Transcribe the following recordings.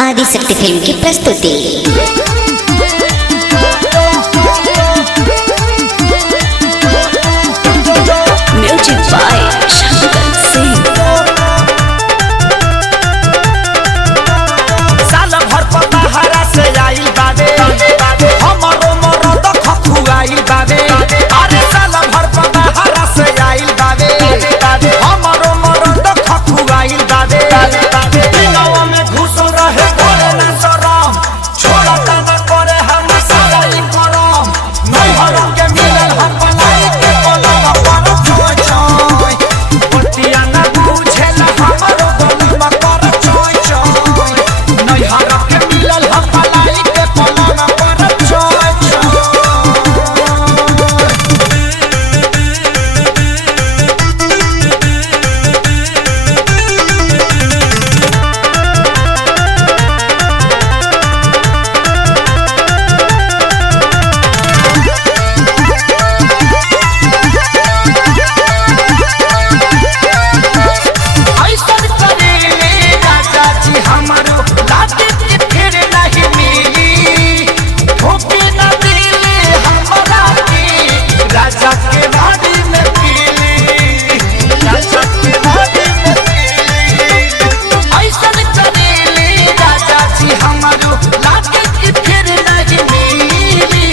Adishakti film की प्रस्तुति। Music by Shankar Singh. साल भर पताहरा से आइल बाबे हमरो मरद खखुआइल बाबे। अरे साल भर पताहरा से आइल बाबे हमरो मरद खखुआइल बाबे। दिनवा में घुस रहे करे ना शरम, छोड़ता न करे हम सारा ई करम। नैहर के मिलल हम पलाई के पलंग पर छोय छोय, बतिया ना बुझेला हमरो गलम कर छोय छोय। नैहर के मिलल हम पलाई के पलंग पर छोय छोय। ऐसन करेले राजा जी हमरो लागे के फिर नहीं मिली। ठोके न दिले हमरा के राजा के बाड़ी में पीली, राजा के बाड़ी में पीली। ऐसन करेले राजा जी हमरो लागे के फिर नहीं मिली।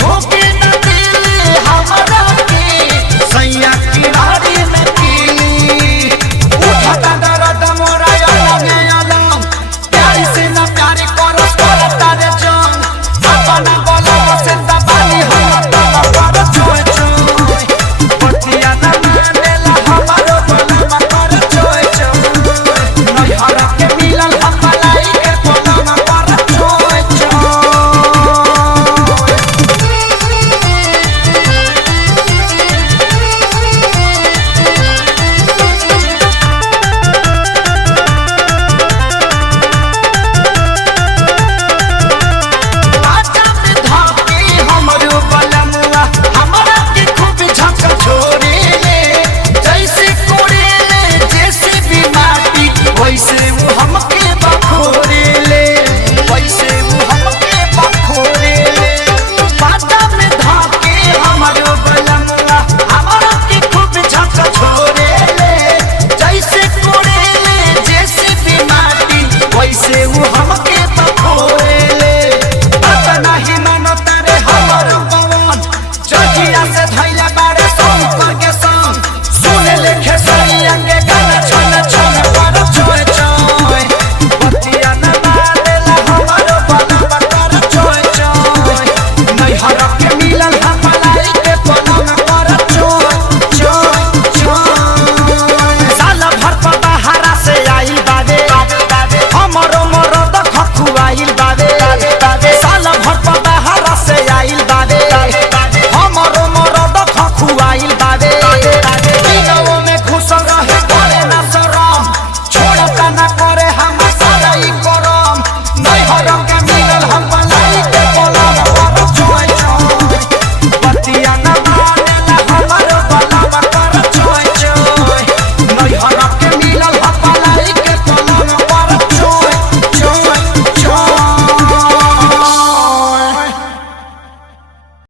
ठोके न दिले हमरा के सैया की बाड़ी में पीली। उठता दर्द मोरा अलगे अलग, प्यार से न प्यार करस करता रे जान। अपना बोला से दबानी हम तब कर छोय छोय, बतिया न मानेला हमारो बोला कर छोय छोय। नैहर के मिलल हम पलाई के बोला कर छोय छोय। आजा में धाके हमरो बलमुआ हमरा के खूब झक छोड़े ले। जैसे कोड़े ले जैसे भी माटी वैसे वो हमके